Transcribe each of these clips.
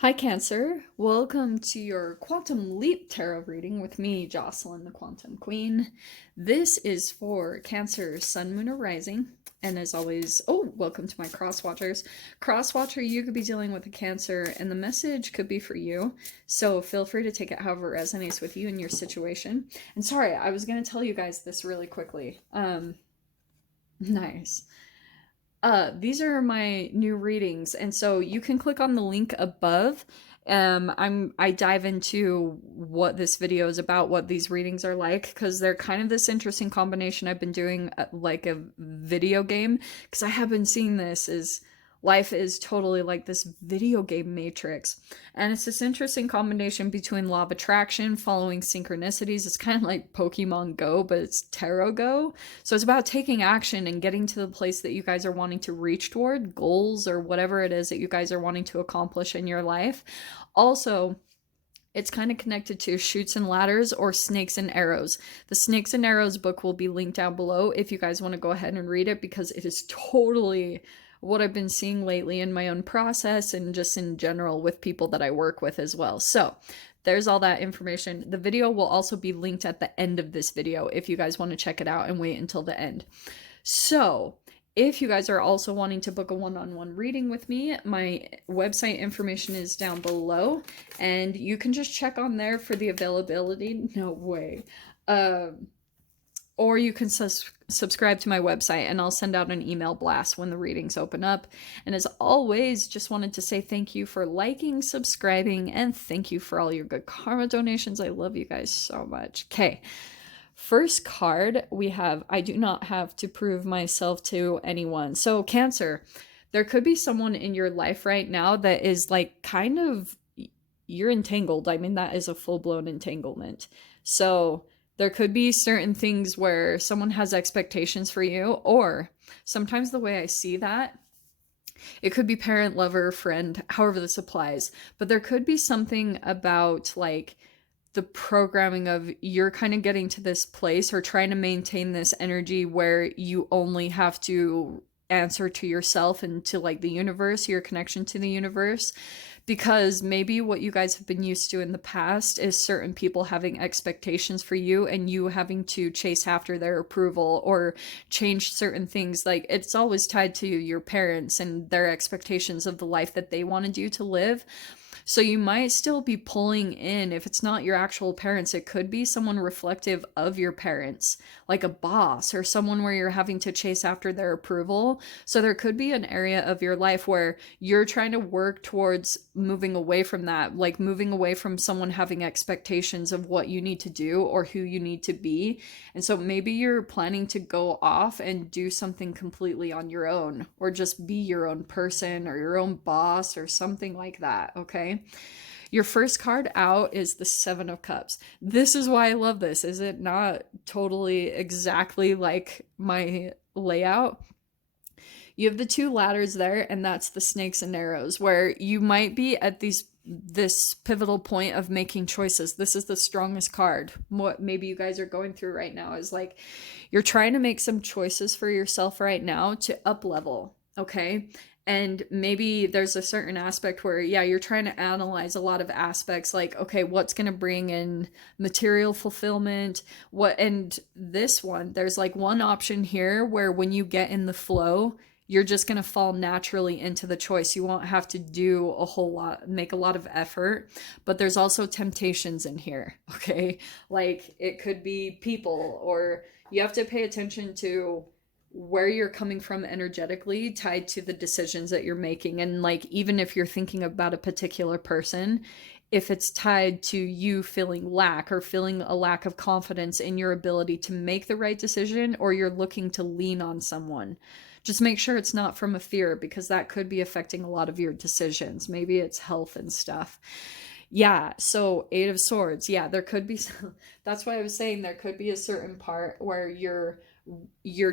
Hi, Cancer. Welcome to your Quantum Leap Tarot reading with me, Jocelyn, the Quantum Queen. This is for Cancer, Sun, Moon, or Rising. And as always, welcome to my cross watchers. Cross watcher, you could be dealing with a Cancer, and the message could be for you. So feel free to take it however resonates with you and your situation. And sorry, I was going to tell you guys this really quickly. Nice. These are my new readings, and so you can click on the link above. I dive into what this video is about, what these readings are like, because they're kind of this interesting combination. I've been doing like a video game, because I have been seeing this as life is totally like this video game matrix. And it's this interesting combination between law of attraction, following synchronicities. It's kind of like Pokemon Go, but it's Tarot Go. So it's about taking action and getting to the place that you guys are wanting to reach toward, goals or whatever it is that you guys are wanting to accomplish in your life. Also, it's kind of connected to Chutes and Ladders or Snakes and Arrows. The Snakes and Arrows book will be linked down below if you guys want to go ahead and read it, because it is totally what I've been seeing lately in my own process and just in general with people that I work with as well. So there's all that information. The video will also be linked at the end of this video if you guys want to check it out and wait until the end. So if you guys are also wanting to book a one-on-one reading with me, my website information is down below, and you can just check on there for the availability. No way. Or you can subscribe to my website, and I'll send out an email blast when the readings open up. And as always, just wanted to say thank you for liking, subscribing, and thank you for all your good karma donations. I love you guys so much. Okay. First card, we have, I do not have to prove myself to anyone. So Cancer, there could be someone in your life right now that is like kind of, you're entangled. I mean, that is a full-blown entanglement. So there could be certain things where someone has expectations for you, or sometimes the way I see that, it could be parent, lover, friend, however this applies. But there could be something about like the programming of you're kind of getting to this place or trying to maintain this energy where you only have to answer to yourself and to like the universe, your connection to the universe. Because maybe what you guys have been used to in the past is certain people having expectations for you and you having to chase after their approval or change certain things. Like it's always tied to your parents and their expectations of the life that they wanted you to live. So you might still be pulling in, if it's not your actual parents, it could be someone reflective of your parents, like a boss or someone where you're having to chase after their approval. So there could be an area of your life where you're trying to work towards moving away from that, like moving away from someone having expectations of what you need to do or who you need to be. And so maybe you're planning to go off and do something completely on your own, or just be your own person or your own boss or something like that, okay? Your first card out is the Seven of Cups. This is why I love this. Is it not totally exactly like my layout? You have the two ladders there, and that's the Snakes and Arrows, where you might be at this pivotal point of making choices. This is the strongest card. What maybe you guys are going through right now is like you're trying to make some choices for yourself right now to up level, okay? And maybe there's a certain aspect where, yeah, you're trying to analyze a lot of aspects, like, okay, what's going to bring in material fulfillment? And this one, there's like one option here where when you get in the flow, you're just going to fall naturally into the choice. You won't have to do a whole lot, make a lot of effort. But there's also temptations in here, okay? Like it could be people, or you have to pay attention to where you're coming from energetically tied to the decisions that you're making. And like even if you're thinking about a particular person, if it's tied to you feeling lack or feeling a lack of confidence in your ability to make the right decision, or you're looking to lean on someone, just make sure it's not from a fear, because that could be affecting a lot of your decisions. Maybe it's health and stuff. Yeah, so Eight of Swords. Yeah, there could be some, that's why I was saying there could be a certain part where you're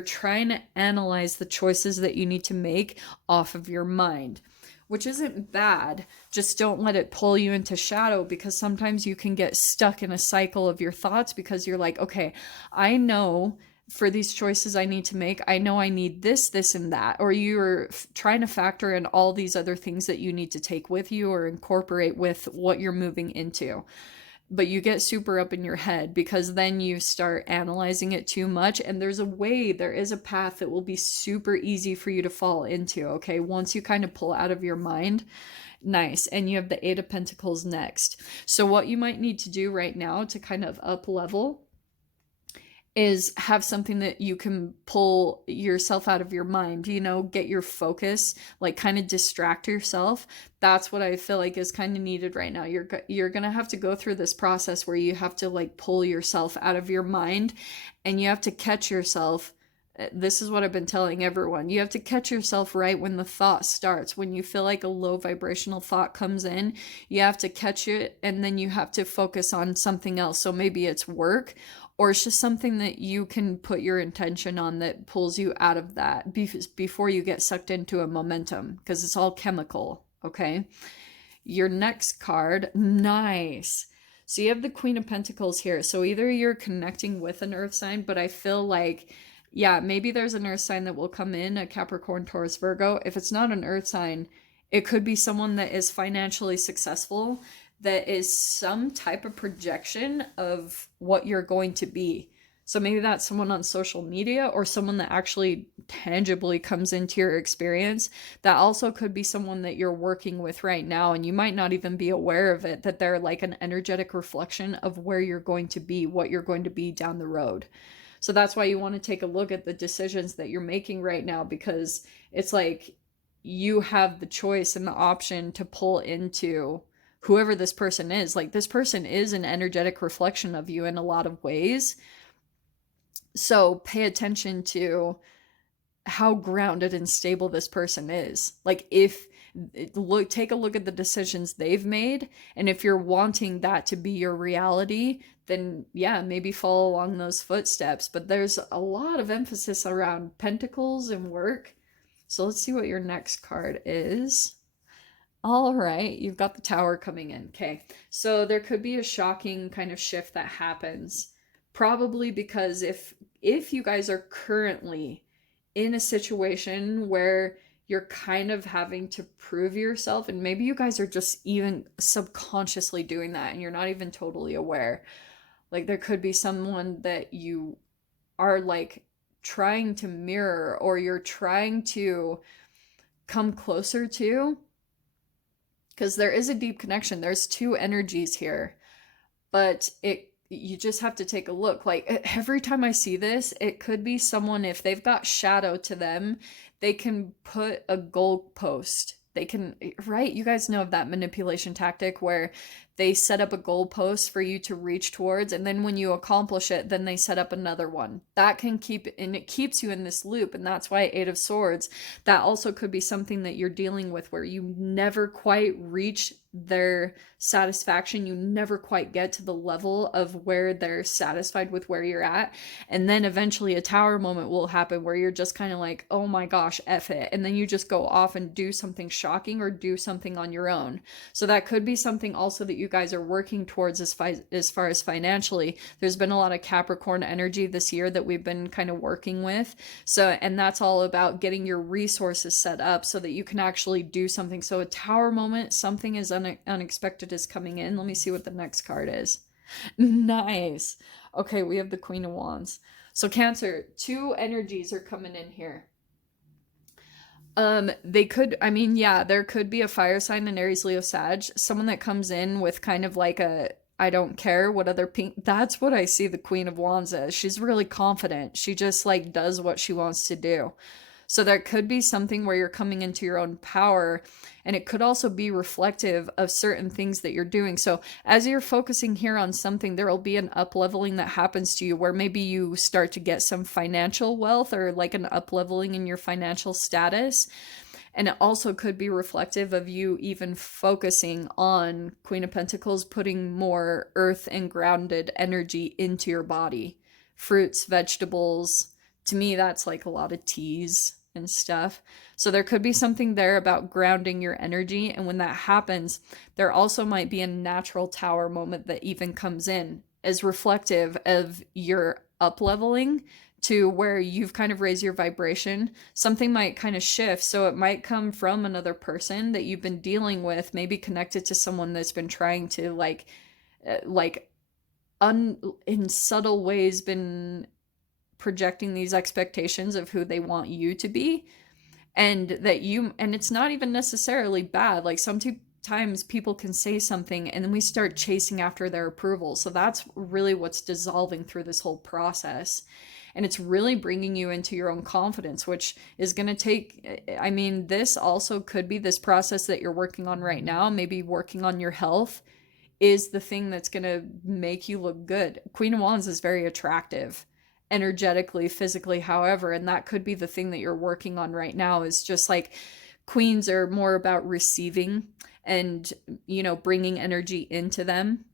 trying to analyze the choices that you need to make off of your mind, which isn't bad. Just don't let it pull you into shadow, because sometimes you can get stuck in a cycle of your thoughts because you're like, okay, I know for these choices I need to make, I know I need this, this, and that. Or you're trying to factor in all these other things that you need to take with you or incorporate with what you're moving into. But you get super up in your head because then you start analyzing it too much. And there is a path that will be super easy for you to fall into, okay? Once you kind of pull out of your mind. Nice. And you have the Eight of Pentacles next. So what you might need to do right now to kind of up level is have something that you can pull yourself out of your mind, get your focus, like kind of distract yourself. That's what I feel like is kind of needed right now. You're going to have to go through this process where you have to like pull yourself out of your mind, and you have to catch yourself. This is what I've been telling everyone. You have to catch yourself right when the thought starts. When you feel like a low vibrational thought comes in, you have to catch it, and then you have to focus on something else. So maybe it's work, or it's just something that you can put your intention on that pulls you out of that before you get sucked into a momentum, because it's all chemical, okay? Your next card, nice. So you have the Queen of Pentacles here. So either you're connecting with an earth sign, but I feel like, yeah, maybe there's an earth sign that will come in, a Capricorn, Taurus, Virgo. If it's not an earth sign, it could be someone that is financially successful, that is some type of projection of what you're going to be. So maybe that's someone on social media or someone that actually tangibly comes into your experience. That also could be someone that you're working with right now, and you might not even be aware of it, that they're like an energetic reflection of where you're going to be, what you're going to be down the road. So that's why you want to take a look at the decisions that you're making right now, because it's like you have the choice and the option to pull into whoever this person is. Like, this person is an energetic reflection of you in a lot of ways. So pay attention to how grounded and stable this person is. Like, take a look at the decisions they've made, and if you're wanting that to be your reality, then yeah, maybe follow along those footsteps. But there's a lot of emphasis around pentacles and work. So let's see what your next card is. All right, you've got the Tower coming in. Okay, so there could be a shocking kind of shift that happens, probably because if you guys are currently in a situation where you're kind of having to prove yourself, and maybe you guys are just even subconsciously doing that and you're not even totally aware. Like, there could be someone that you are like trying to mirror, or you're trying to come closer to, because there is a deep connection. There's two energies here, but you just have to take a look. Like, every time I see this, it could be someone, if they've got shadow to them, they can put a goalpost. They can, right? You guys know of that manipulation tactic where they set up a goalpost for you to reach towards, and then when you accomplish it, then they set up another one. That can it keeps you in this loop, and that's why Eight of Swords. That also could be something that you're dealing with, where you never quite reach their satisfaction. You never quite get to the level of where they're satisfied with where you're at, and then eventually a Tower moment will happen where you're just kind of like, oh my gosh, F it, and then you just go off and do something shocking or do something on your own. So that could be something also that you guys are working towards as far as financially. There's been a lot of Capricorn energy this year that we've been kind of working with. So, and that's all about getting your resources set up so that you can actually do something. So a Tower moment, something is unexpected is coming in. Let me see what the next card is. Nice. Okay, we have the Queen of Wands. So Cancer, two energies are coming in here. They could, I mean, yeah, there could be a fire sign, an Aries, Leo, Sag, someone that comes in with kind of like a, I don't care what other pink, that's what I see the Queen of Wands as. She's really confident. She just like does what she wants to do. So there could be something where you're coming into your own power, and it could also be reflective of certain things that you're doing. So as you're focusing here on something, there will be an up leveling that happens to you where maybe you start to get some financial wealth, or like an up leveling in your financial status. And it also could be reflective of you even focusing on Queen of Pentacles, putting more earth and grounded energy into your body. Fruits, vegetables. To me, that's like a lot of teas and stuff. So there could be something there about grounding your energy. And when that happens, there also might be a natural Tower moment that even comes in as reflective of your up leveling to where you've kind of raised your vibration, something might kind of shift. So it might come from another person that you've been dealing with, maybe connected to someone that's been trying to like in subtle ways been projecting these expectations of who they want you to be, and it's not even necessarily bad. Like sometimes people can say something and then we start chasing after their approval. So that's really what's dissolving through this whole process. And it's really bringing you into your own confidence, which is going to take, I mean, this also could be this process that you're working on right now, maybe working on your health is the thing that's going to make you look good. Queen of Wands is very attractive energetically, physically, however, and that could be the thing that you're working on right now, is just like queens are more about receiving and, you know, bringing energy into them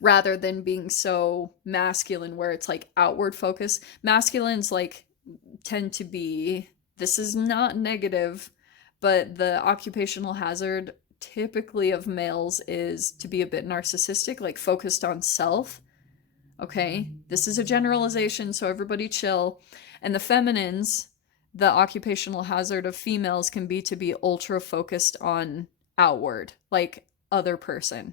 rather than being so masculine where it's like outward focus. Masculines like tend to be, this is not negative, but the occupational hazard typically of males is to be a bit narcissistic, like focused on self. Okay, this is a generalization, so everybody chill. And the feminines, the occupational hazard of females can be to be ultra focused on outward, like other person.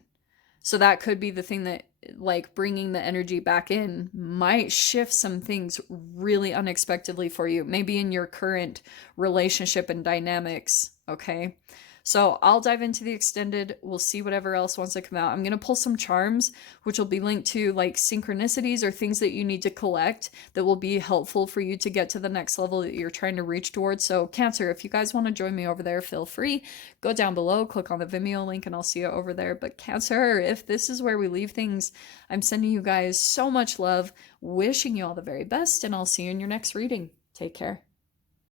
So that could be the thing that, like, bringing the energy back in might shift some things really unexpectedly for you, maybe in your current relationship and dynamics, okay? So I'll dive into the extended. We'll see whatever else wants to come out. I'm going to pull some charms, which will be linked to like synchronicities or things that you need to collect that will be helpful for you to get to the next level that you're trying to reach towards. So Cancer, if you guys want to join me over there, feel free. Go down below, click on the Vimeo link, and I'll see you over there. But Cancer, if this is where we leave things, I'm sending you guys so much love, wishing you all the very best, and I'll see you in your next reading. Take care.